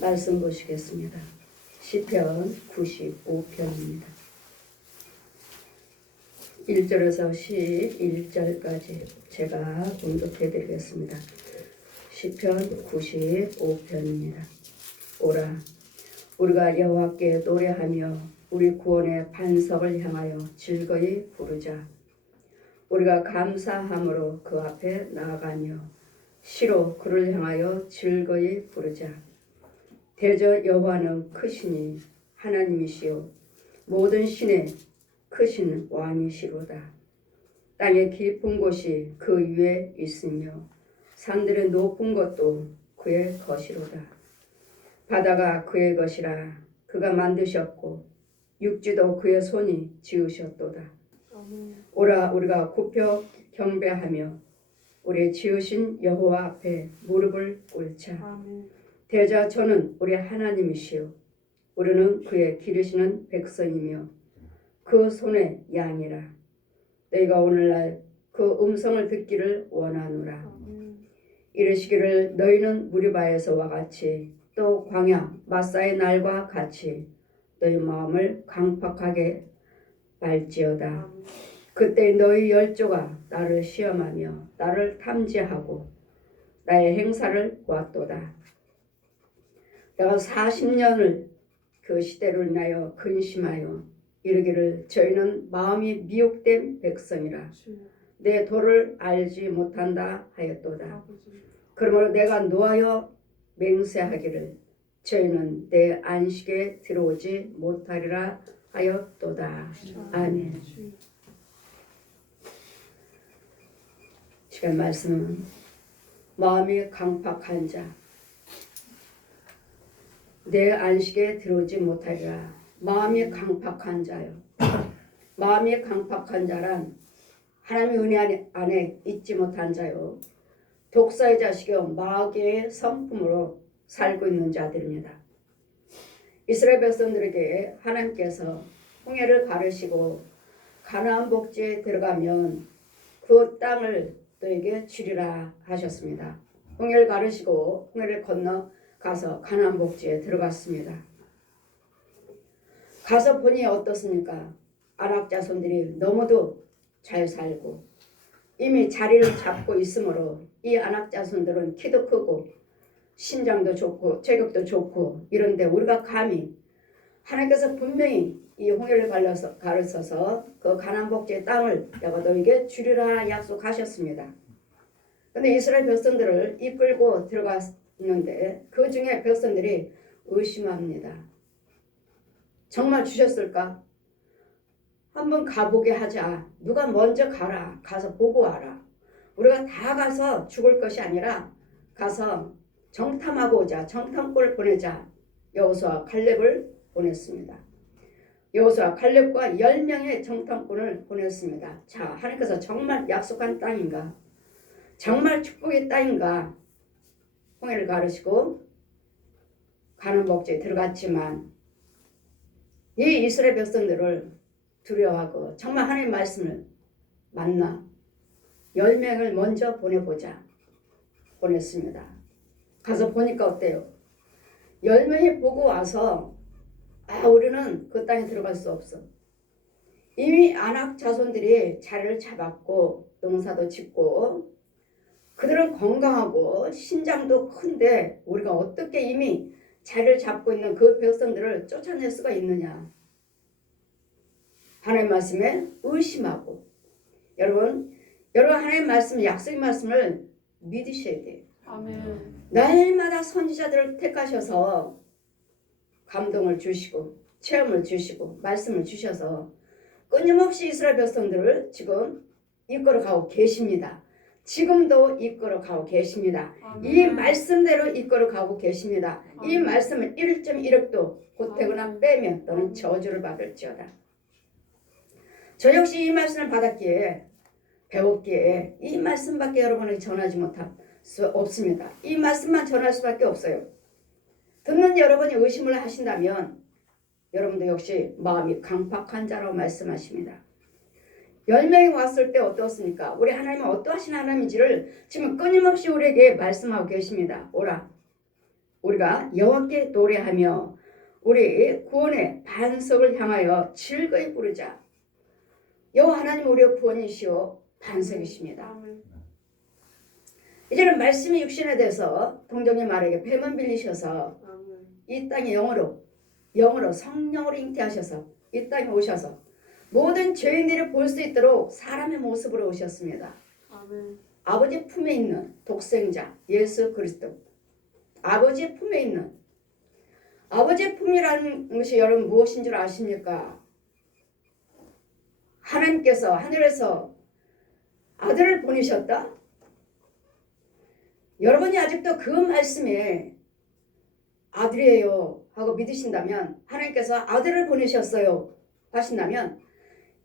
말씀 보시겠습니다. 시편 95편입니다. 1절에서 11절까지 제가 봉독해 드리겠습니다. 시편 95편입니다. 오라, 우리가 여호와께 노래하며 우리 구원의 반석을 향하여 즐거이 부르자. 우리가 감사함으로 그 앞에 나아가며 시로 그를 향하여 즐거이 부르자. 대저 여호와는 크시니 하나님이시요 모든 신의 크신 왕이시로다. 땅의 깊은 곳이 그 위에 있으며 산들의 높은 것도 그의 것이로다. 바다가 그의 것이라 그가 만드셨고 육지도 그의 손이 지으셨도다. 오라, 우리가 굽혀 경배하며 우리 지으신 여호와 앞에 무릎을 꿇자. 대저 저는 우리 하나님이시요 우리는 그의 기르시는 백성이며 그 손의 양이라. 너희가 오늘날 그 음성을 듣기를 원하노라. 이르시기를 너희는 무리바에서와 같이 또 광야 마사의 날과 같이 너희 마음을 강팍하게 말지어다. 그때 너희 열조가 나를 시험하며 나를 탐지하고 나의 행사를 보았도다. 내가 40년을 그 시대를 인하여 근심하여 이르기를 저희는 마음이 미혹된 백성이라 내 도를 알지 못한다 하였도다. 그러므로 내가 노하여 맹세하기를 저희는 내 안식에 들어오지 못하리라 하였도다. 아멘. 시간 말씀은 마음이 강팍한 자, 내 안식에 들어오지 못하리라. 마음이 강팍한 자요. 마음이 강팍한 자란 하나님의 은혜 안에 있지 못한 자요. 독사의 자식이요 마귀의 성품으로 살고 있는 자들입니다. 이스라엘 백성들에게 하나님께서 홍해를 가르시고 가나안 복지에 들어가면 그 땅을 너에게 주리라 하셨습니다. 홍해를 가르시고 홍해를 건너 가서 가나안 복지에 들어갔습니다. 가서 보니 어떻습니까? 아낙 자손들이 너무도 잘 살고 이미 자리를 잡고 있으므로 이 아낙 자손들은 키도 크고 신장도 좋고 체격도 좋고 이런데 우리가 감히 하나님께서 분명히 이 홍해를 가르쳐서 그 가나안 복지의 땅을 내가 너에게 주리라 약속하셨습니다. 그런데 이스라엘 백성들을 이끌고 들어갔는데 그 중에 백성들이 의심합니다. 정말 주셨을까? 한번 가보게 하자. 누가 먼저 가라. 가서 보고 와라. 우리가 다 가서 죽을 것이 아니라 가서 정탐하고 오자. 정탐꾼을 보내자. 여호수아 칼렙을 보냈습니다. 여호수아 칼렙과 10명의 정탐꾼을 보냈습니다. 자, 하나님께서 정말 약속한 땅인가? 정말 축복의 땅인가? 홍해를 가르시고 가나안 복지에 들어갔지만 이 이스라엘 백성들을 두려워하고 정말 하나님의 말씀을 만나 10명을 먼저 보내보자. 보냈습니다. 가서 보니까 어때요? 10명이 보고 와서 우리는 그 땅에 들어갈 수 없어. 이미 아낙 자손들이 자리를 잡았고 농사도 짓고 그들은 건강하고 신장도 큰데 우리가 어떻게 이미 자리를 잡고 있는 그 백성들을 쫓아낼 수가 있느냐. 하나님의 말씀에 의심하고 여러분 하나님의 말씀, 약속의 말씀을 믿으셔야 돼요. 아멘. 날마다 선지자들을 택하셔서 감동을 주시고 체험을 주시고 말씀을 주셔서 끊임없이 이스라엘 백성들을 지금 이끌어가고 계십니다. 지금도 이끌어가고 계십니다. 아멘. 이 말씀대로 이끌어가고 계십니다. 이 말씀을 1.1억도 보태거나 빼면 너는 저주를 받을지어다. 저 역시 이 말씀을 받았기에 배웠기에 이 말씀밖에 여러분에게 전하지 못할 수 없습니다. 이 말씀만 전할 수밖에 없어요. 듣는 여러분이 의심을 하신다면 여러분도 역시 마음이 강팍한 자라고 말씀하십니다. 10명이 왔을 때 어떻습니까? 우리 하나님은 어떠하신 하나님인지를 지금 끊임없이 우리에게 말씀하고 계십니다. 오라, 우리가 여호와께 노래하며 우리 구원의 반석을 향하여 즐거이 부르자. 여호와 하나님 우리의 구원이시오 반석이십니다. 아멘. 이제는 말씀이 육신에 대해서 동정님 말에게 뱀을 빌리셔서 아멘. 이 땅에 영으로 성령으로 잉태하셔서 이 땅에 오셔서 모든 죄인들이 볼 수 있도록 사람의 모습으로 오셨습니다. 아멘. 아버지 품에 있는 독생자 예수 그리스도, 아버지 품에 있는, 아버지 품이라는 것이 여러분 무엇인 줄 아십니까? 하나님께서 하늘에서 아들을 보내셨다? 여러분이 아직도 그 말씀에 아들이에요 하고 믿으신다면, 하나님께서 아들을 보내셨어요 하신다면,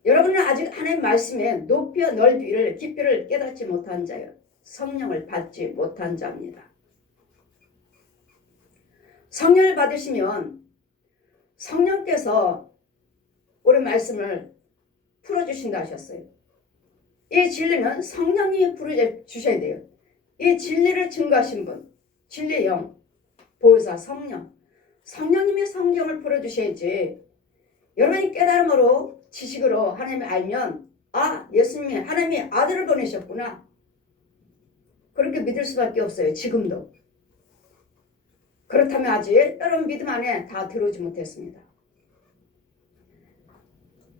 여러분은 아직 하나님 말씀에 높이와 넓이를 깊이를 깨닫지 못한 자예요. 성령을 받지 못한 자입니다. 성령을 받으시면 성령께서 우리 말씀을 풀어주신다 하셨어요. 이 진리는 성령님이 풀어주셔야 돼요. 이 진리를 증거하신 분, 진리의 영, 보혜사 성령, 성령님이 성경을 풀어주셔야지. 여러분이 깨달음으로 지식으로 하나님을 알면, 아, 예수님이 하나님이 아들을 보내셨구나, 그렇게 믿을 수밖에 없어요. 지금도. 그렇다면 아직 여러분 믿음 안에 다 들어오지 못했습니다.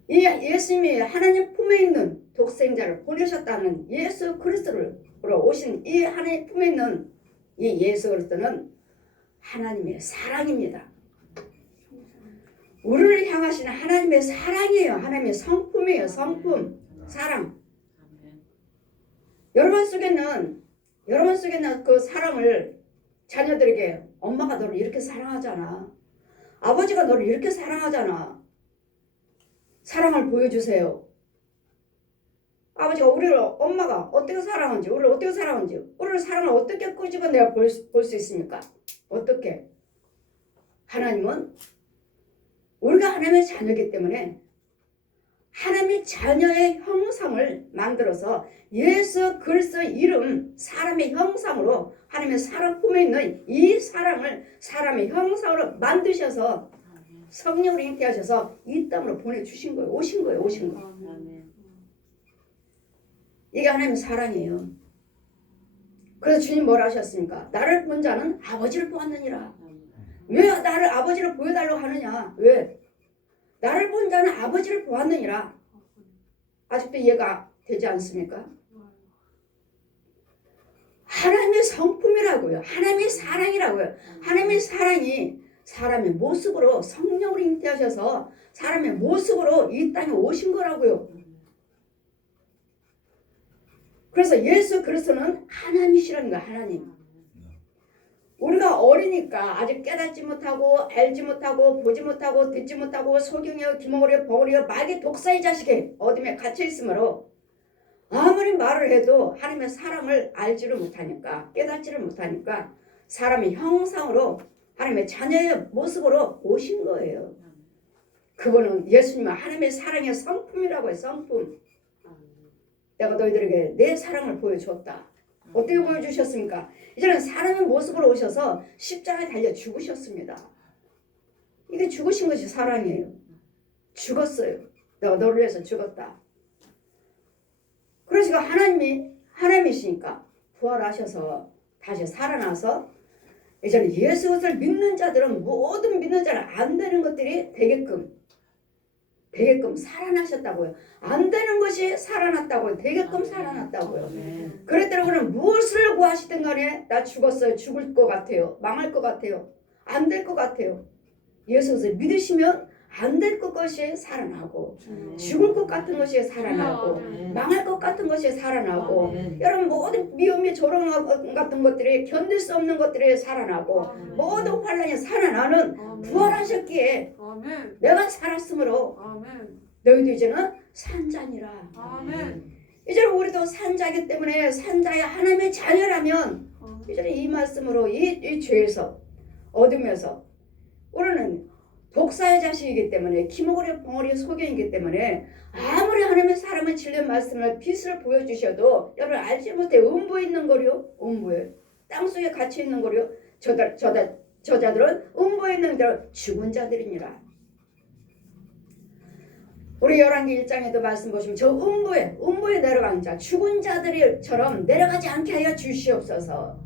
이 예수님이 하나님 품에 있는 독생자를 보내셨다는 예수 그리스도로 오신 이 하나님 품에 있는 이 예수 그리스도는 하나님의 사랑입니다. 우리를 향하시는 하나님의 사랑이에요. 하나님의 성품이에요. 성품, 사랑. 여러분 속에는 그 사랑을 자녀들에게, 엄마가 너를 이렇게 사랑하잖아, 아버지가 너를 이렇게 사랑하잖아, 사랑을 보여주세요. 아버지가 우리를, 엄마가 어떻게 사랑하는지, 우리를 사랑을 어떻게 끄집어내야 볼 수 있습니까? 어떻게? 하나님은 우리가 하나님의 자녀이기 때문에 하나님의 자녀의 형상을 만들어서 예수 그리스도의 이름, 사람의 형상으로, 하나님의 사람 품에 있는 이 사랑을 사람의 형상으로 만드셔서 성령으로 잉태하셔서 이 땅으로 보내주신 거예요. 오신 거예요. 이게 하나님의 사랑이에요. 그래서 주님 뭐라 하셨습니까? 나를 본 자는 아버지를 보았느니라. 왜 나를 아버지를 보여달라고 하느냐? 왜? 나를 본 자는 아버지를 보았느니라. 아직도 이해가 되지 않습니까? 하나님의 성품이라고요. 하나님의 사랑이라고요. 하나님의 사랑이 사람의 모습으로 성령으로 잉태하셔서 사람의 모습으로 이 땅에 오신 거라고요. 그래서 예수 그리스도는 하나님이시라는 거야. 하나님. 우리가 어리니까 아직 깨닫지 못하고 알지 못하고 보지 못하고 듣지 못하고 소경이여 기몽이여 벙어리여 마귀 독사의 자식의 어둠에 갇혀 있으므로 아무리 말을 해도 하나님의 사랑을 알지를 못하니까, 깨닫지를 못하니까 사람의 형상으로 하나님의 자녀의 모습으로 오신 거예요. 그분은 예수님은 하나님의 사랑의 성품이라고 해요. 성품. 내가 너희들에게 내 사랑을 보여줬다. 어떻게 보여주셨습니까? 이제는 사람의 모습으로 오셔서 십자가에 달려 죽으셨습니다. 이게 죽으신 것이 사랑이에요. 죽었어요. 내가 너를 위해서 죽었다. 그러시고 하나님이시니까 부활하셔서 다시 살아나서 이제는 예수 그리스도를 믿는 자들은, 모든 믿는 자는 안 되는 것들이 되게끔 살아나셨다고요. 안 되는 것이 살아났다고요. 되게끔 살아났다고요. 그랬더니 그는 무엇을 구하시든 간에 나 죽었어요. 죽을 것 같아요. 망할 것 같아요. 안 될 것 같아요. 예수 그리스도를 믿으시면 안 될 것이 살아나고, 죽을 것 같은 것이 살아나고, 망할 것 같은 것이 살아나고, 여러분 모든 미움이 조롱 같은 것들이, 견딜 수 없는 것들이 살아나고, 모든 환난이 살아나는 부활하셨기에 내가 살았으므로 너희도 이제는 산자니라. 이제는 우리도 산자이기 때문에, 산자의 하나님의 자녀라면 이제는 이 말씀으로 이 죄에서, 어둠에서, 우리는 독사의 자식이기 때문에, 기모리 벙어리 소경이기 때문에 아무리 하나님의 사람의 진리의 말씀을 빛을 보여주셔도 여러분 알지 못해 음부에 있는 거요. 음부에 땅속에 갇혀 있는 거요. 저다 저자들은 음부에 있는 대로 죽은 자들이니라. 우리 열왕기 1장에도 말씀 보시면 저 음부에 내려간 자 죽은 자들처럼 내려가지 않게 하여 주시옵소서.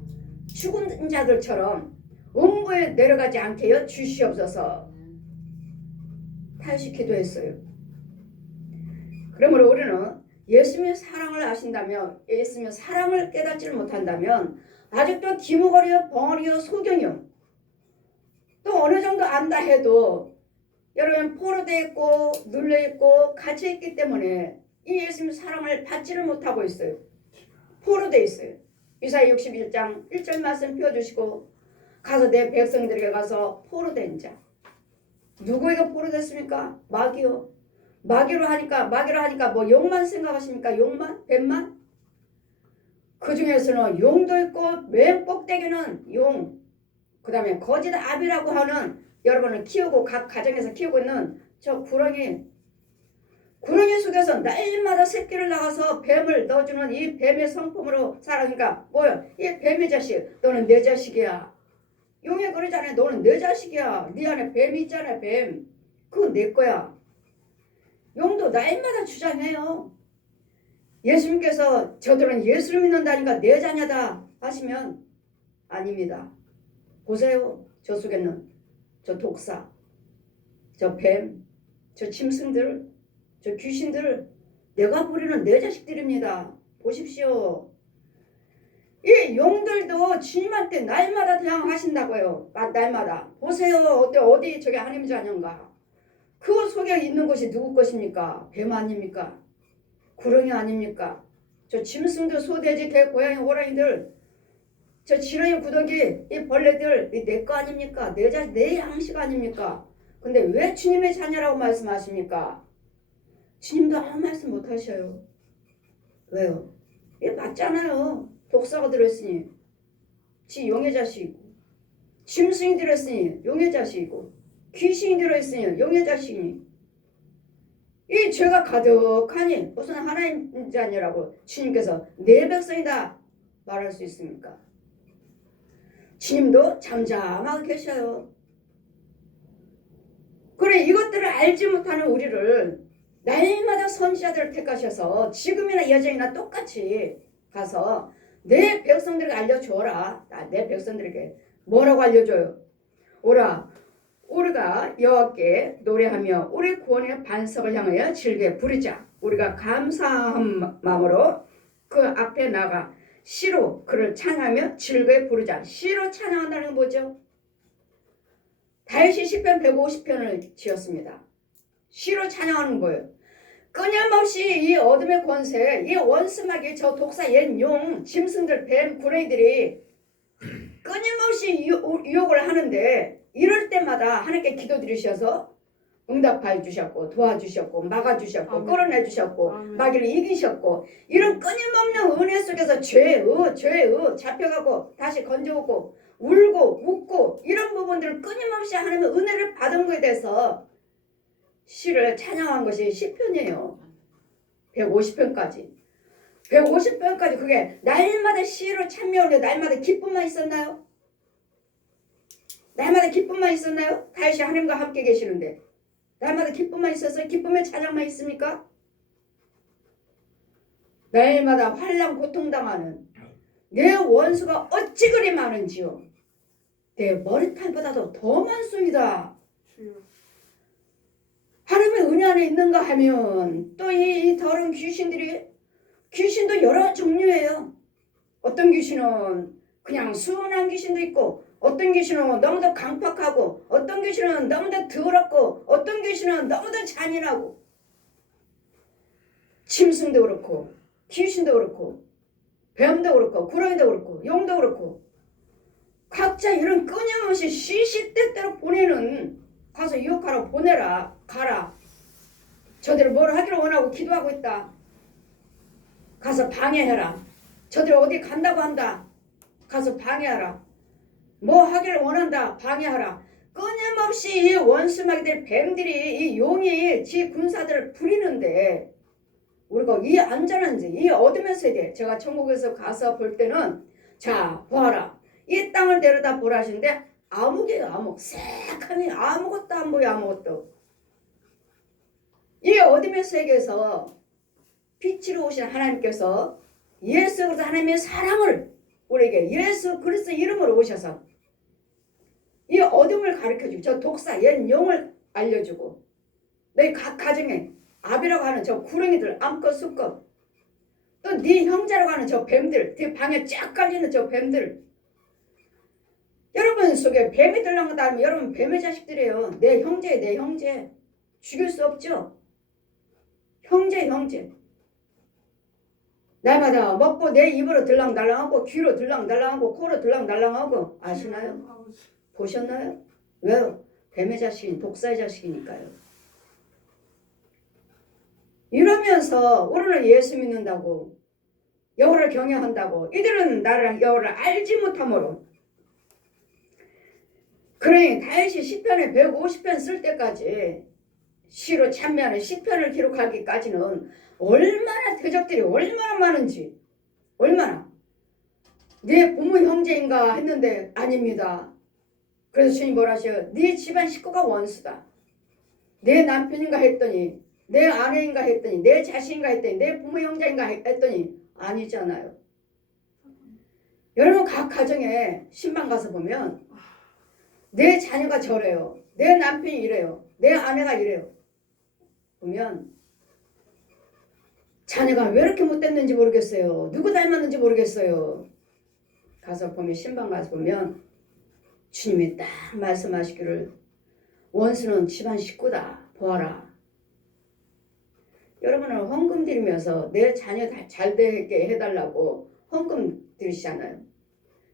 죽은 자들처럼 음부에 내려가지 않게 하여 주시옵소서. 다시 기도했어요. 그러므로 우리는 예수님의 사랑을 아신다면, 예수님의 사랑을 깨닫지를 못한다면 아직도 기무거리요 벙어리요 소경이요 또 어느 정도 안다 해도 여러분 포로되어 있고 눌려있고 갇혀있기 때문에 이 예수님의 사랑을 받지를 못하고 있어요. 포로되어 있어요. 이사야 61장 1절 말씀 펴주시고 가서 내 백성들에게 가서 포로된 자. 누구에게 포로됐습니까? 마귀요. 마귀로 하니까 뭐 용만 생각하십니까? 용만? 뱀만? 그 중에서는 용도 있고 맨 꼭대기는 용, 그 다음에 거짓 아비라고 하는 여러분을 키우고 각 가정에서 키우고 있는 저 구렁이 속에서 날마다 새끼를 나가서 뱀을 넣어주는 이 뱀의 성품으로 살아가니까 뭐야? 이 뱀의 자식, 너는 내 자식이야. 용이 그러잖아요. 너는 내 자식이야. 네 안에 뱀이 있잖아. 뱀. 그건 내 거야. 용도 날마다 주장해요. 예수님께서 저들은 예수를 믿는다니까 내 자녀다 하시면 아닙니다. 보세요. 저 속에는 저 독사, 저 뱀, 저 짐승들, 저 귀신들 내가 부리는 내 자식들입니다. 보십시오. 이 용들도 주님한테 날마다 대항하신다고요. 날마다. 보세요. 어디 저게 하나님 자녀인가. 그 속에 있는 것이 누구 것입니까? 뱀 아닙니까? 구렁이 아닙니까? 저 짐승들, 소돼지, 개, 고양이, 호랑이들, 저 지렁이, 구더기, 이 벌레들, 이 내 거 아닙니까? 내 양식 아닙니까? 근데 왜 주님의 자녀라고 말씀하십니까? 주님도 아무 말씀 못 하셔요. 왜요? 이게 맞잖아요. 독사가 들어있으니 지 용의 자식이고, 짐승이 들어있으니 용의 자식이고, 귀신이 들어있으니 용의 자식이니, 이 죄가 가득하니 무슨 하나님 자녀라고 주님께서 내 백성이다 말할 수 있습니까? 주님도 잠잠하고 계셔요. 그래, 이것들을 알지 못하는 우리를 날마다 선지자들을 택하셔서 지금이나 예전이나 똑같이 가서 내 백성들에게 알려줘라. 내 백성들에게 뭐라고 알려줘요? 우리가 여호와께 노래하며 우리 구원의 반석을 향하여 즐겨 부르자. 우리가 감사한 마음으로 그 앞에 나가 시로 그를 찬양하며 즐겨 부르자. 시로 찬양한다는 건 뭐죠? 다윗이 시편 150편을 지었습니다. 시로 찬양하는 거예요. 끊임없이 이 어둠의 권세, 이 원수마귀, 저 독사, 옛 용, 짐승들, 뱀, 구렁이들이 끊임없이 유혹을 하는데 이럴 때마다 하나님께 기도드리셔서 응답하여 주셨고 도와주셨고 막아주셨고 끌어내주셨고 마귀를 이기셨고 이런 끊임없는 은혜 속에서 죄의 잡혀가고 다시 건져오고 울고 웃고 이런 부분들을 끊임없이 하나님의 은혜를 받은 것에 대해서 시를 찬양한 것이 시편이에요. 150편까지. 150편까지 그게 날마다 시로 참여하는데 날마다 기쁨만 있었나요? 날마다 기쁨만 있었나요? 다윗이 하나님과 함께 계시는데 날마다 기쁨만 있었어요? 기쁨의 찬양만 있습니까? 날마다 환난 고통당하는 내 원수가 어찌 그리 많은지요. 내 머리털보다도 더 많습니다. 하나님의 은혜 안에 있는가 하면 또 이 더러운 귀신도 여러 종류예요. 어떤 귀신은 그냥 순한 귀신도 있고 어떤 귀신은 너무도 강팍하고 어떤 귀신은 너무도 더럽고 어떤 귀신은 너무도 잔인하고 짐승도 그렇고 귀신도 그렇고 뱀도 그렇고 구렁이도 그렇고 용도 그렇고 각자 이런 끊임없이 시시때때로 보내는 가서 유혹하러 보내라 가라 저들을 뭘 하기를 원하고 기도하고 있다 가서 방해해라 저들 어디 간다고 한다 가서 방해하라 뭐 하기를 원한다 방해하라 끊임없이 이 원수마귀들 뱀들이 이 용이 지 군사들을 부리는데 우리가 이 안전한 이 어둠의 세계 제가 천국에서 가서 볼 때는 자 보아라 이 땅을 내려다 보라 하시는데 암흑이에요. 암흑. 새카니 아무것도 안 보여. 아무것도. 이 어둠의 세계에서 빛으로 오신 하나님께서 예수 그리스도 하나님의 사랑을 우리에게 예수 그리스도 이름으로 오셔서 이 어둠을 가르쳐주고 저 독사 옛 영을 알려주고 너희 각 가정에 아비라고 하는 저 구렁이들 암컷 수컷 또 네 형제라고 하는 저 뱀들 네 방에 쫙 깔리는 저 뱀들 여러분 속에 뱀이 들어간다면 여러분 뱀의 자식들이에요. 내 형제 내 형제 죽일 수 없죠. 형제 날마다 먹고 내 입으로 들랑달랑하고 귀로 들랑달랑하고 코로 들랑달랑하고 아시나요? 보셨나요? 왜요? 뱀의 자식인 독사의 자식이니까요. 이러면서 우리는 예수 믿는다고 여호와를 경외한다고 이들은 나를 여호와를 알지 못함으로 그러니 다윗이 시편에 150편 쓸 때까지 시로 찬미하는 시편을 기록하기까지는 얼마나 대적들이 얼마나 많은지 얼마나 네 부모 형제인가 했는데 아닙니다. 그래서 주님 뭐라 하셔요? 네 집안 식구가 원수다. 내 남편인가 했더니 내 아내인가 했더니 내 자신인가 했더니 내 부모 형제인가 했더니 아니잖아요. 여러분 각 가정에 신방 가서 보면 내 자녀가 저래요. 내 남편이 이래요. 내 아내가 이래요. 보면 자녀가 왜 이렇게 못됐는지 모르겠어요. 누구 닮았는지 모르겠어요. 가서 보면 신방 가서 보면 주님이 딱 말씀하시기를 원수는 집안 식구다. 보아라. 여러분은 헌금 드리면서 내 자녀 잘 되게 해달라고 헌금 드리시잖아요.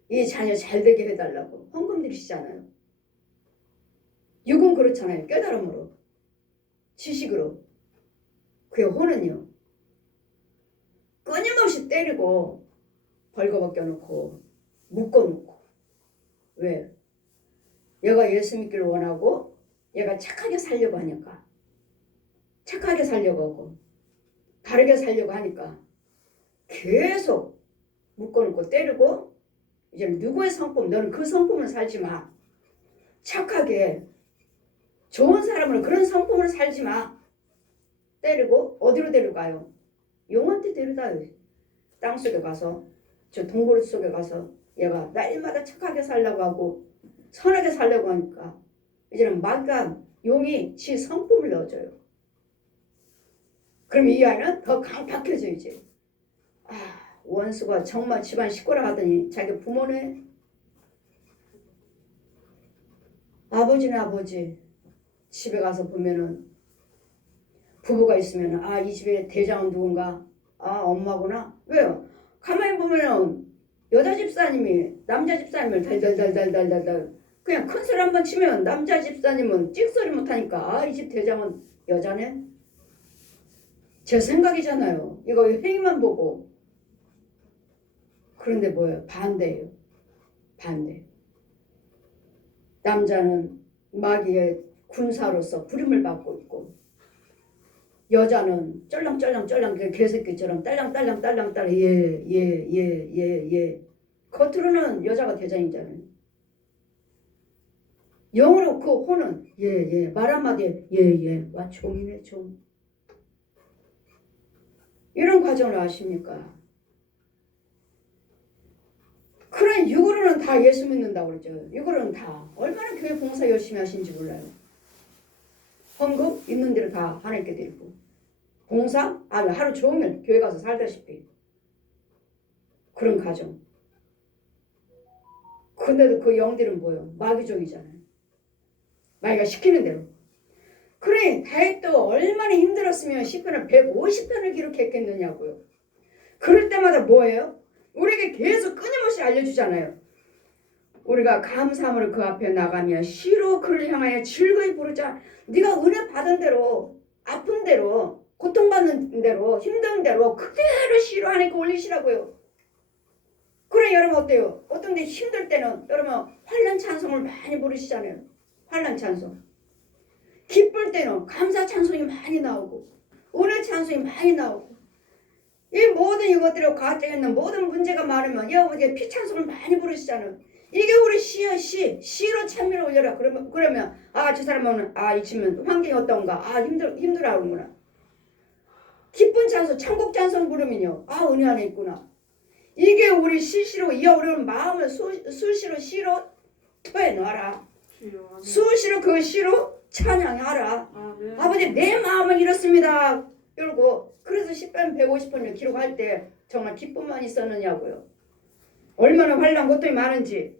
이 자녀 잘 되게 해달라고 헌금 드리시잖아요. 육은 그렇잖아요. 깨달음으로 지식으로. 그의 혼은요 끊임없이 때리고 벌거벗겨놓고 묶어놓고 왜? 얘가 예수 믿기를 원하고 얘가 착하게 살려고 하니까 착하게 살려고 하고 다르게 살려고 하니까 계속 묶어놓고 때리고 이제 누구의 성품 너는 그 성품을 살지 마. 착하게 좋은 사람으로 그런 성품을 살지 마. 때리고 어디로 데려가요? 용한테 데려다요. 땅속에 가서 저 동굴 속에 가서 얘가 날마다 착하게 살려고 하고 선하게 살려고 하니까 이제는 마귀가 용이 지 성품을 넣어줘요. 그럼 이 아이는 더 강팍해져 이제. 원수가 정말 집안 식구라 하더니 자기 부모네 아버지네 아버지 집에 가서 보면은 부부가 있으면 이 집에 대장은 누군가? 엄마구나. 왜요? 가만히 보면은 여자 집사님이 남자 집사님을 달달달달달달 그냥 큰 소리 한번 치면 남자 집사님은 찍소리 못하니까 이 집 대장은 여자네? 제 생각이잖아요. 이거 행위만 보고. 그런데 뭐예요? 반대예요. 반대. 남자는 마귀의 군사로서 부름을 받고 있고 여자는 쩔랑쩔랑쩔랑 개새끼처럼 딸랑딸랑딸랑 예. 겉으로는 여자가 대장이잖아요. 영어로 그 호는 예. 말 한마디에 예. 와 종이네 종. 이런 과정을 아십니까? 그런 육으로는 다 예수 믿는다고 그러죠. 육으로는 다 얼마나 교회 봉사 열심히 하시는지 몰라요. 헌금 있는 대로 다 하나님께 드리고 봉사 하루 종일 교회 가서 살다시피 그런 가정. 근데도 그 영들은 뭐예요? 마귀족이잖아요. 마귀가 시키는 대로. 그래 다윗도 얼마나 힘들었으면 시편을 150편을 기록했겠느냐고요. 그럴 때마다 뭐예요? 우리에게 계속 끊임없이 알려주잖아요. 우리가 감사함으로 그 앞에 나가며 시로 그를 향하여 즐거이 부르자. 네가 은혜 받은 대로 아픈 대로 고통받는 대로 힘든 대로 그대로 시로 하나님께 올리시라고요. 그래 여러분 어때요? 어떤 데 힘들 때는 여러분 환난 찬송을 많이 부르시잖아요. 환난 찬송. 기쁠 때는 감사 찬송이 많이 나오고 은혜 찬송이 많이 나오고 이 모든 이것들을 과정에 있는 모든 문제가 많으면 여러분에게 피 찬송을 많이 부르시잖아요. 이게 우리 시야 시. 시로 찬미를 올려라. 그러면 아, 저 사람은 이 친구는 환경이 어떤가? 힘들어하는구나. 기쁜 찬송, 천국 찬송 부르면요. 은혜 안에 있구나. 이게 우리 시시로 이 어려운 마음을 수시로 시로 토해놔라. 수시로 그 시로 찬양하라. 아버지 내 마음은 이렇습니다. 이러고 그래서 10편 150편을 기록할 때 정말 기쁨만 있었느냐고요. 얼마나 환난 것들이 많은지.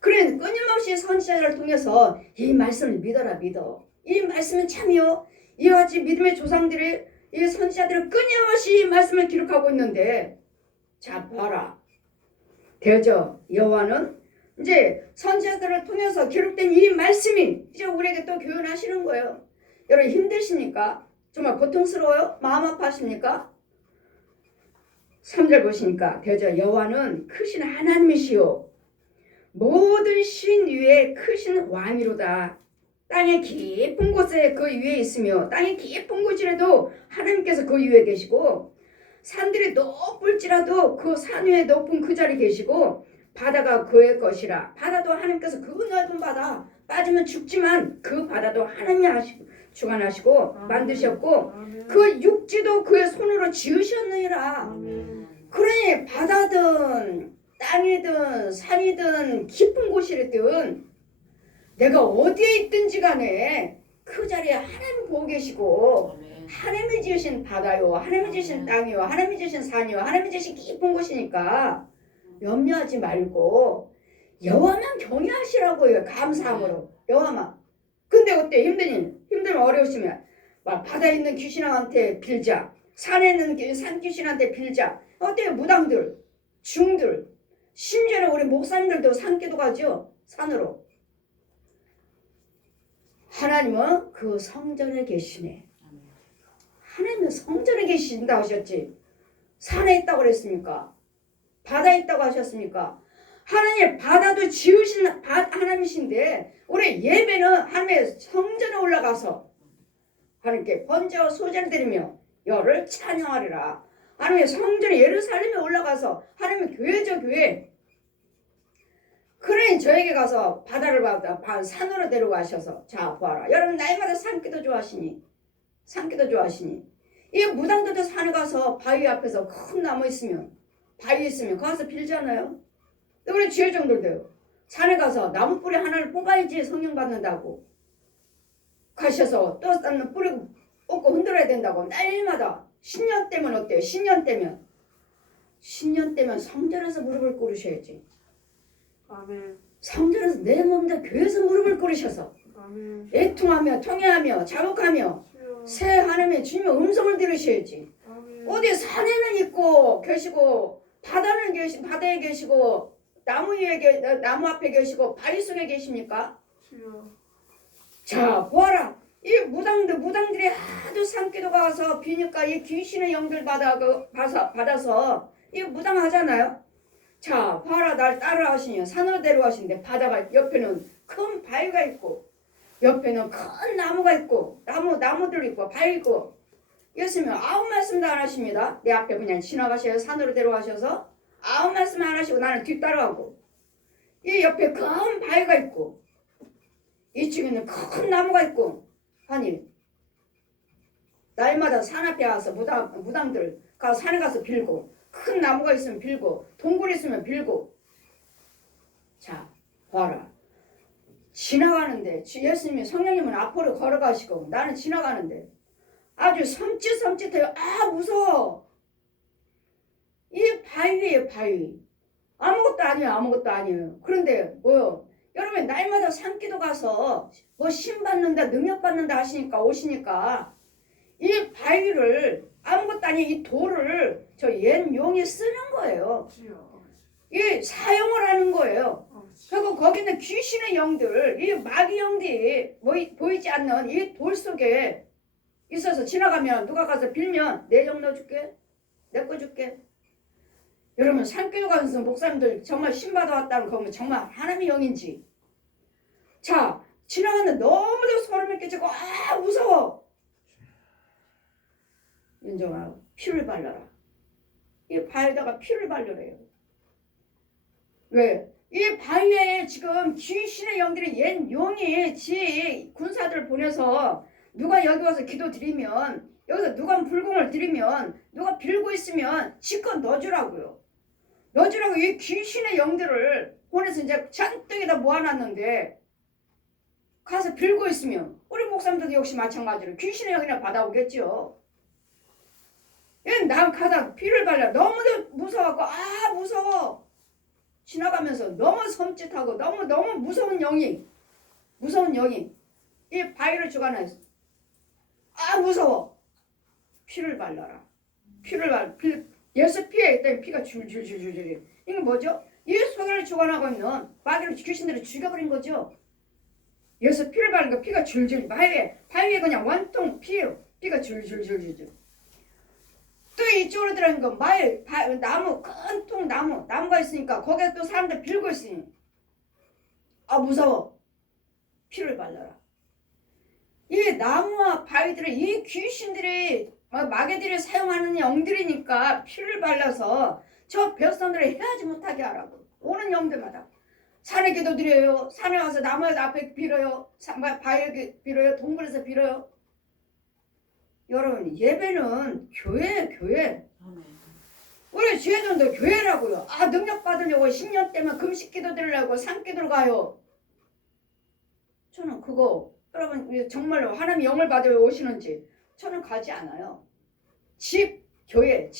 그래 끊임없이 선지자를 통해서 이 말씀을 믿어라 믿어. 이 말씀은 참이요. 이와 같이 믿음의 조상들이 이 선지자들은 끊임없이 이 말씀을 기록하고 있는데 자 봐라. 대저 여호와는 이제 선지자들을 통해서 기록된 이 말씀이 이제 우리에게 또 교훈하시는 거예요. 여러분 힘드십니까? 정말 고통스러워요? 마음 아파하십니까? 3절 보시니까 대저 여호와는 크신 하나님이시요 모든 신 위에 크신 왕이로다. 땅의 깊은 곳에 그 위에 있으며 땅의 깊은 곳이라도 하나님께서 그 위에 계시고 산들이 높을지라도 그 산 위에 높은 그 자리에 계시고 바다가 그의 것이라. 바다도 하나님께서 그 넓은 바다 빠지면 죽지만 그 바다도 하나님이 주관하시고 만드셨고 그 육지도 그의 손으로 지으셨느니라. 그러니 바다든 땅이든 산이든 깊은 곳이든 내가 어디에 있든지 간에 그 자리에 하나님 보고 계시고 하나님이 지으신 바다요 하나님이 지으신 땅이요 하나님이 지으신 산이요 하나님이 지으신 깊은 곳이니까 염려하지 말고 여호와만 경외하시라고요. 감사함으로 여호와만. 근데 어때? 힘들면 어려우시면 막 바다에 있는 귀신한테 빌자 산에 있는 산 귀신한테 빌자. 어때요? 무당들 중들 심지어는 우리 목사님들도 산기도 가죠. 산으로. 하나님은 그 성전에 계시네. 하나님은 성전에 계신다 하셨지. 산에 있다고 그랬습니까? 바다에 있다고 하셨습니까? 하나님 바다도 지으신 하나님이신데 우리 예배는 하나님의 성전에 올라가서 하나님께 번제와 소제를 드리며 여를 찬양하리라. 하나님의 성전에 예루살렘에 올라가서 하나님의 교회죠 교회. 그러니 저에게 가서 바다를 받아 산으로 데려가셔서 자 보아라. 여러분 나이마다 산기도 좋아하시니 이 무당들도 산에 가서 바위 앞에서 큰 나무 있으면 바위 있으면 거기서 빌잖아요. 우리 지혜정들도요. 산에 가서 나무 뿌리 하나를 뽑아야지 성령 받는다고 가셔서 또 뿌리 뽑고 흔들어야 된다고 날마다 10년 때면 어때요? 10년 때면 성전에서 무릎을 꿇으셔야지. 아멘. 성전에서 내 몸도 교회에서 무릎을 꿇으셔서 아멘. 애통하며 통회하며 자복하며 새 하나님의 주님의 음성을 들으셔야지. 아멘. 어디 산에는 있고 계시고 바다에 계시고 나무 앞에 계시고 바위 속에 계십니까? 주여. 자 보아라. 이 무당들이 하도 산기도 가서 비니까 이 귀신의 영들 받아서 이 무당하잖아요. 자 봐라 날 따라 하시니 산으로 데려가시는데 바다가 옆에는 큰 바위가 있고 옆에는 큰 나무가 있고 나무들 있고 바위 있고 예수님은 아무 말씀도 안 하십니다. 내 앞에 그냥 지나가셔요. 산으로 데려가셔서 아무 말씀 안 하시고 나는 뒤따라가고 이 옆에 큰 바위가 있고 이쪽에는 큰 나무가 있고 아니 날마다 산 앞에 와서 무당들 가서 산에 가서 빌고 큰 나무가 있으면 빌고 동굴 있으면 빌고 자 봐라. 지나가는데 예수님이 성령님은 앞으로 걸어가시고 나는 지나가는데 아주 섬찟해요. 무서워. 이 바위예요 바위. 아무것도 아니에요. 그런데 뭐요? 여러분 날마다 산기도 가서 뭐 신받는다 능력받는다 하시니까 오시니까 이 바위를 아무것도 아닌 이 돌을 저 옛 용이 쓰는 거예요. 주여. 이 사용을 하는 거예요. 그리고 거기는 귀신의 영들, 이 마귀 영들이 보이지 않는 이 돌 속에 있어서 지나가면 누가 가서 빌면 내 영 넣어줄게, 내 거 줄게. 여러분 산교육 가면서 목사님들 정말 신받아 왔다는 거 보면 정말 하나님의 영인지. 자 지나가는데 너무도 소름이 끼치고 무서워. 윤정아 피를 발라라. 이 발에다가 피를 발라래요. 왜? 이 바위에 지금 귀신의 영들이 옛 용이 지 군사들 보내서 누가 여기 와서 기도 드리면 여기서 누가 불공을 드리면 누가 빌고 있으면 지껏 넣어주라고요. 넣어주라고 이 귀신의 영들을 보내서 이제 잔뜩에다 모아놨는데 가서 빌고 있으면 우리 목사님들도 역시 마찬가지로 귀신의 영이나 받아오겠죠. 난 가다 피를 발라 너무도 무서워갖고 무서워 지나가면서 너무 섬찟하고 너무 무서운 영이 이 바위를 주관해서 무서워 피를 발라라 예수 피에 있던 피가 줄줄줄줄줄 이게 뭐죠? 예수 소개를 주관하고 있는 마귀를 귀신들을 죽여버린 거죠. 예수 피를 바르니까 피가 줄줄 바위에 그냥 원통 피가 줄줄줄줄 또 이쪽으로 들어가는 거 나무 큰 통 나무가 있으니까 거기에 또 사람들 빌고 있으니 무서워 피를 발라라. 이 나무와 바위들을 이 귀신들이 마귀들이 사용하는 영들이니까 피를 발라서 저 백성들을 해하지 못하게 하라고. 오는 영들마다 산에 기도 드려요. 산에 와서 나무 앞에 빌어요. 바위에 빌어요. 동굴에서 빌어요. 여러분 예배는 교회 우리 주회전도 교회라고요. 능력 받으려고 10년 때면 금식 기도 드리려고 산기도를 가요. 저는 그거 여러분 정말로 하나님 영을 받으러 오시는지 저는 가지 않아요. 집 교회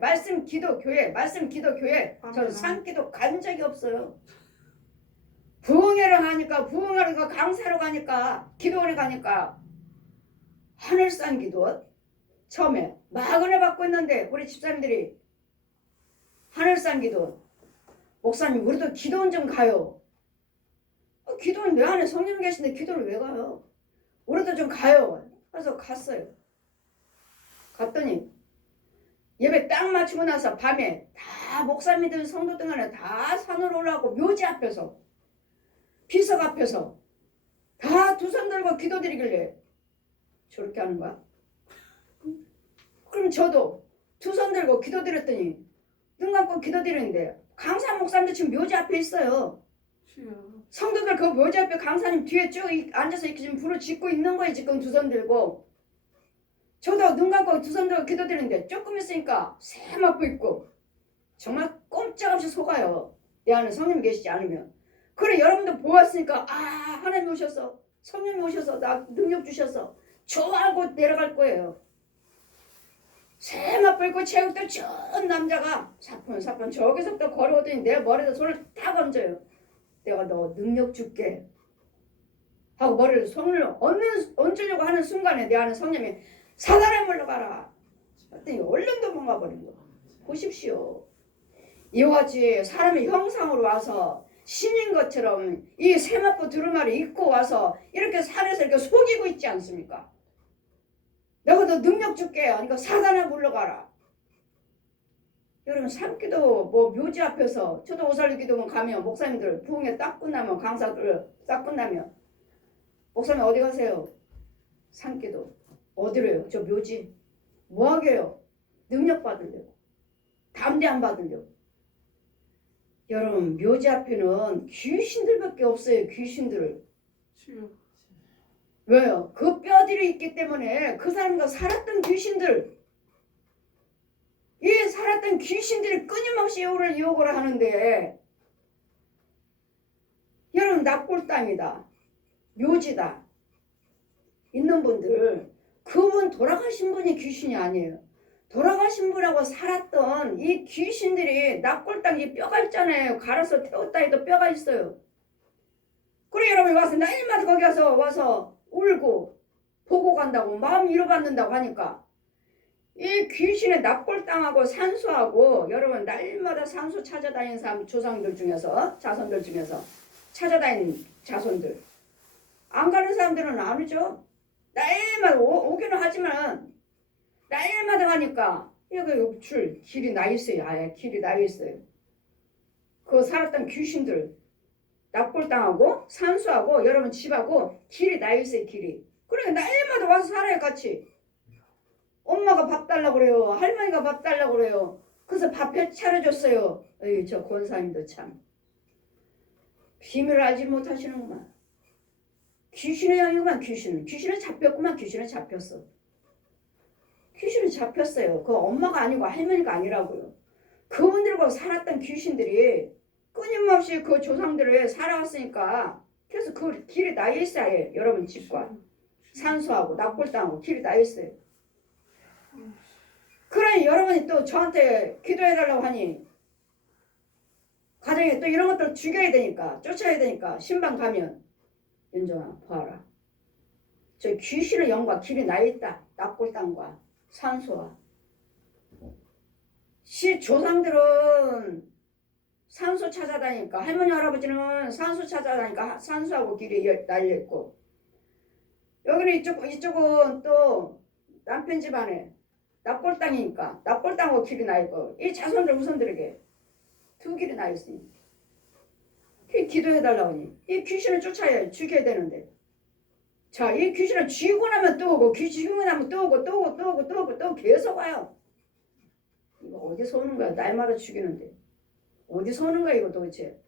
말씀 기도 교회 저는 산기도 간 적이 없어요. 부흥회를 하니까 강사로 가니까 기도원에 가니까 하늘산 기도 처음에 막 은혜 받고 있는데 우리 집사님들이 하늘산 기도 목사님 우리도 기도원 좀 가요. 기도원 내 안에 성령 계신데 기도를 왜 가요? 우리도 좀 가요. 그래서 갔어요. 갔더니 예배 딱 맞추고 나서 밤에 다 목사님들 성도들 안에 다 산으로 올라가고 묘지 앞에서 비석 앞에서 다 두 손 들고 기도드리길래 저렇게 하는 거야? 그럼 저도 두 손 들고 기도드렸더니 눈 감고 기도드리는데 강사 목사님도 지금 묘지 앞에 있어요. 성도들 그 묘지 앞에 강사님 뒤에 쭉 앉아서 이렇게 지금 불을 짓고 있는 거예요. 지금 두 손 들고 저도 눈 감고 두 손 들고 기도드리는데 조금 있으니까 새맞고 있고 정말 꼼짝없이 속아요. 내 안에 성령이 계시지 않으면. 그래 여러분들 보았으니까 하나님 오셔서 성령이 오셔서 나 능력 주셔서 좋아하고 내려갈 거예요. 새맞고 있고 체육도 전 남자가 사뿐 저기서부터 걸어오더니 내 머리에다 손을 딱 얹어요. 내가 너 능력 줄게 하고 머리를 손을 얹으려고 하는 순간에 내 안에 성령이 사단에 물러가라 그랬더니 얼른 도망가 버린 거. 보십시오. 이와 같이 사람의 형상으로 와서 신인 것처럼 이 세마포 두루마리 입고 와서 이렇게 산에서 이렇게 속이고 있지 않습니까? 내가 너 능력 줄게 하니까 사단에 물러가라. 여러분 산기도 묘지 앞에서 저도 오살리 기도원 가면 목사님들 부흥회 딱 끝나면 강사들 딱 끝나면 목사님 어디 가세요? 산기도 어디래요? 저 묘지 뭐하게요? 능력 받으려고 담대 안 받으려고. 여러분 묘지 앞에는 귀신들밖에 없어요. 귀신들. 왜요? 그 뼈들이 있기 때문에 그 사람과 살았던 귀신들 이 살았던 귀신들이 끊임없이 유혹을 하는데 여러분 납골당이다 묘지다 있는 분들 그분 돌아가신 분이 귀신이 아니에요. 돌아가신 분하고 살았던 이 귀신들이 납골당에 뼈가 있잖아요. 갈아서 태웠다 해도 뼈가 있어요. 그래 여러분이 와서 날마다 거기 와서 울고 보고 간다고 마음 위로받는다고 하니까 이 귀신의 납골당하고 산소하고 여러분 날마다 산소 찾아다니는 사람 조상들 중에서 자손들 중에서 찾아다니는 자손들 안 가는 사람들은 안 오죠. 날마다 오기는 하지만 날마다 가니까 여기 육출 길이 나 있어요. 길이 나 있어요. 그 살았던 귀신들 납골당하고 산소하고 여러분 집하고 길이 나 있어요. 길이. 그러니까 날마다 와서 살아요. 같이. 엄마가 밥 달라고 그래요. 할머니가 밥 달라고 그래요. 그래서 밥 차려줬어요. 에이, 저 권사님도 참. 비밀을 알지 못하시는구만. 귀신의 영이구만. 귀신은 잡혔구만. 귀신은 잡혔어. 귀신은 잡혔어요. 그 엄마가 아니고 할머니가 아니라고요. 그분들과 살았던 귀신들이 끊임없이 그 조상들을 살아왔으니까 그래서 그 길이 나 있어요. 여러분 집과 산소하고 납골당하고 길이 나 있어요. 그러니 여러분이 또 저한테 기도해달라고 하니 가정에 또 이런 것들 죽여야 되니까 쫓아야 되니까 신방 가면 윤정아 봐라. 저 귀신의 영과 길이 나 있다. 납골당과 산소와 조상들은 산소 찾아다니까 할머니 할아버지는 산소 찾아다니까 산소하고 길이 날려있고 여기는 이쪽은 또 남편 집안에 납골당이니까 납골당하고 길이 나있고 이 자손들 후손들에게 두 길이 나있으니 기도해달라고 하니 이 귀신을 쫓아야 죽여야 되는데 자, 이 귀신을 쥐고 나면 또 오고 쥐고 나면 또 오고 또 오고 또 오고 또 오고 또 계속 와요. 이거 어디서 오는 거야? 날마다 죽이는데 어디서 오는 거야 이거 도대체?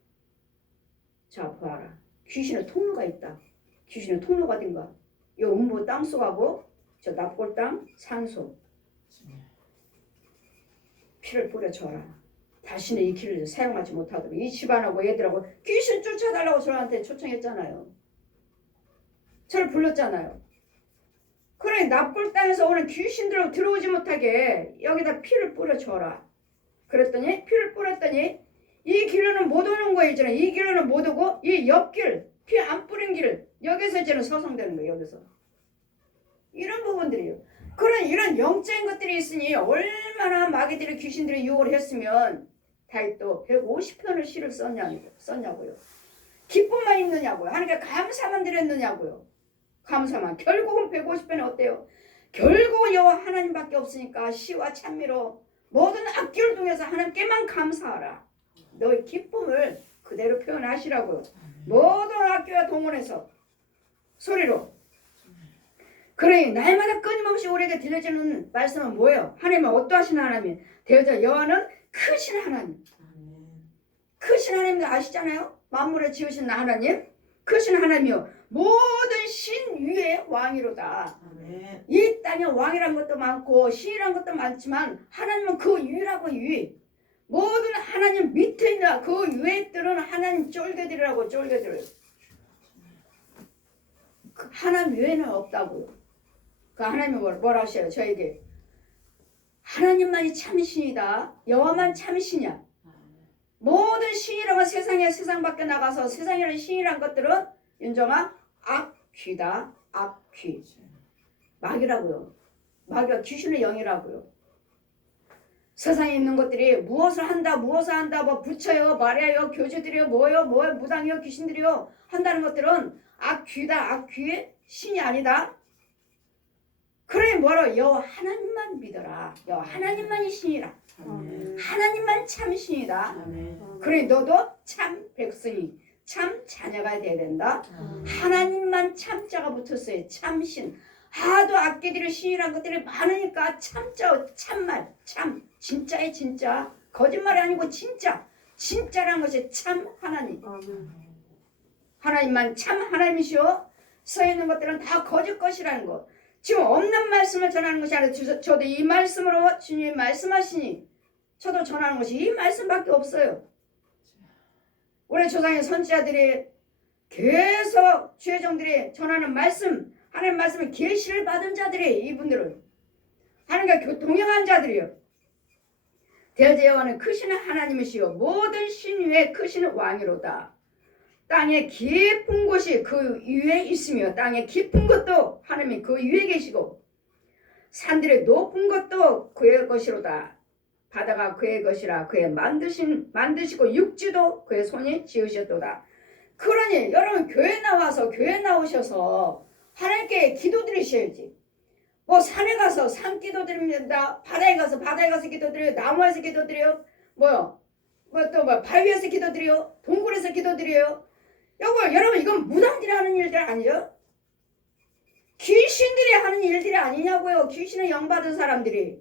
자 봐라. 귀신의 통로가 있다. 귀신의 통로가 어딘가? 이 음부 땅속하고 저 납골당 산소 피를 뿌려줘라. 다시는 이 길을 사용하지 못하도록 이 집안하고 얘들하고 귀신 쫓아달라고 저한테 초청했잖아요. 저를 불렀잖아요. 그래 납골 땅에서 오는 귀신들로 들어오지 못하게 여기다 피를 뿌려줘라. 그랬더니 피를 뿌렸더니 이 길로는 못 오는 거예요. 이제는 이 길로는 못 오고 이 옆길 피 안 뿌린 길 여기서 이제는 서성되는 거예요. 여기서 이런 부분들이요. 그런 이런 영적인 것들이 있으니 얼마나 마귀들이 귀신들이 유혹을 했으면 다윗도 150편을 시를 썼냐고요. 기쁨만 있느냐고요. 하나님께 감사만 드렸느냐고요. 감사만. 결국은 150편이 어때요? 결국은 여호와 하나님밖에 없으니까 시와 찬미로 모든 악기를 통해서 하나님께만 감사하라. 너의 기쁨을 그대로 표현하시라고요. 모든 악기와 동원해서 소리로. 그러니 날마다 끊임없이 우리에게 들려지는 말씀은 뭐예요? 하나님은 어떠하신 하나님? 대저 여호와는 크신 하나님. 크신 하나님도 아시잖아요? 만물을 지으신 하나님. 크신 하나님이요. 모든 신 위의 왕이로다. 아멘. 이 땅에 왕이란 것도 많고 신이란 것도 많지만 하나님은 그 위라고 위. 모든 하나님 밑에 있는 그 위에들은 하나님 쫄개들이라고 쫄개들. 그 하나님 외에는 없다고요. 그 하나님이 뭐라 하셔요? 저에게 하나님만이 참신이다. 여호와만 참신이야. 모든 신이라고 세상 밖에 나가서 세상이라는 신이란 것들은 윤정아 악귀다. 악귀. 마귀라고요. 마귀가 귀신의 영이라고요. 세상에 있는 것들이 무엇을 한다 뭐 부처요 마리아요 교주들이요 뭐요 무당이요 귀신들이요 한다는 것들은 악귀다. 악귀의 신이 아니다. 그래 뭐라 여호와 하나님만 믿어라. 여호와 하나님만이 신이라. 아멘. 하나님만 참 신이다. 아멘. 그래 너도 참 백성이 참 자녀가 돼야 된다. 하나님만 참자가 붙었어요. 참신. 하도 악기들이 신이란 것들이 많으니까 참자 참말 참 진짜의 진짜 거짓말이 아니고 진짜 진짜란 것이 참 하나님. 하나님만 참 하나님이시오. 써 있는 것들은 다 거짓 것이라는 것. 지금 없는 말씀을 전하는 것이 아니라 저도 이 말씀으로 주님이 말씀하시니 저도 전하는 것이 이 말씀밖에 없어요. 우리 조상의 선지자들이 계속 주의 종들이 전하는 말씀 하나님 말씀을 계시를 받은 자들이 이분들은 하나님과 동행한 자들이요. 대저 여호와는 크신 하나님이시요 모든 신 위에 크신 왕이로다. 땅의 깊은 곳이 그 위에 있으며 땅의 깊은 것도 하나님이 그 위에 계시고 산들의 높은 것도 그의 것이로다. 바다가 그의 것이라 그의 만드시고 육지도 그의 손이 지으셨도다. 그러니 여러분 교회 나오셔서 하나님께 기도 드리셔야지. 뭐 산에 가서 산 기도 드립니다. 바다에 가서 기도 드려요. 나무에서 기도 드려요. 바위 위에서 기도 드려요. 동굴에서 기도 드려요. 여러분 이건 무당들이 하는 일들 아니죠? 귀신들이 하는 일들이 아니냐고요. 귀신의 영 받은 사람들이.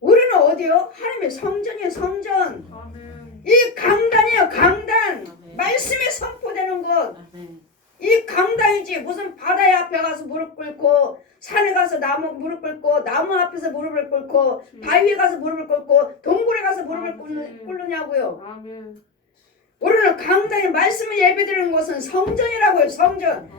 우리는 어디요? 하나님의 성전이에요. 성전. 아멘. 이 강단이에요. 강단. 아멘. 말씀이 선포되는 것. 아멘. 이 강단이지. 무슨 바다에 앞에 가서 무릎 꿇고 산에 가서 나무 무릎 꿇고 나무 앞에서 무릎을 꿇고 바위에 가서 무릎을 꿇고 동굴에 가서 무릎을 꿇느냐고요. 아멘. 우리는 강단이 말씀을 예배드리는 곳은 성전이라고요. 성전.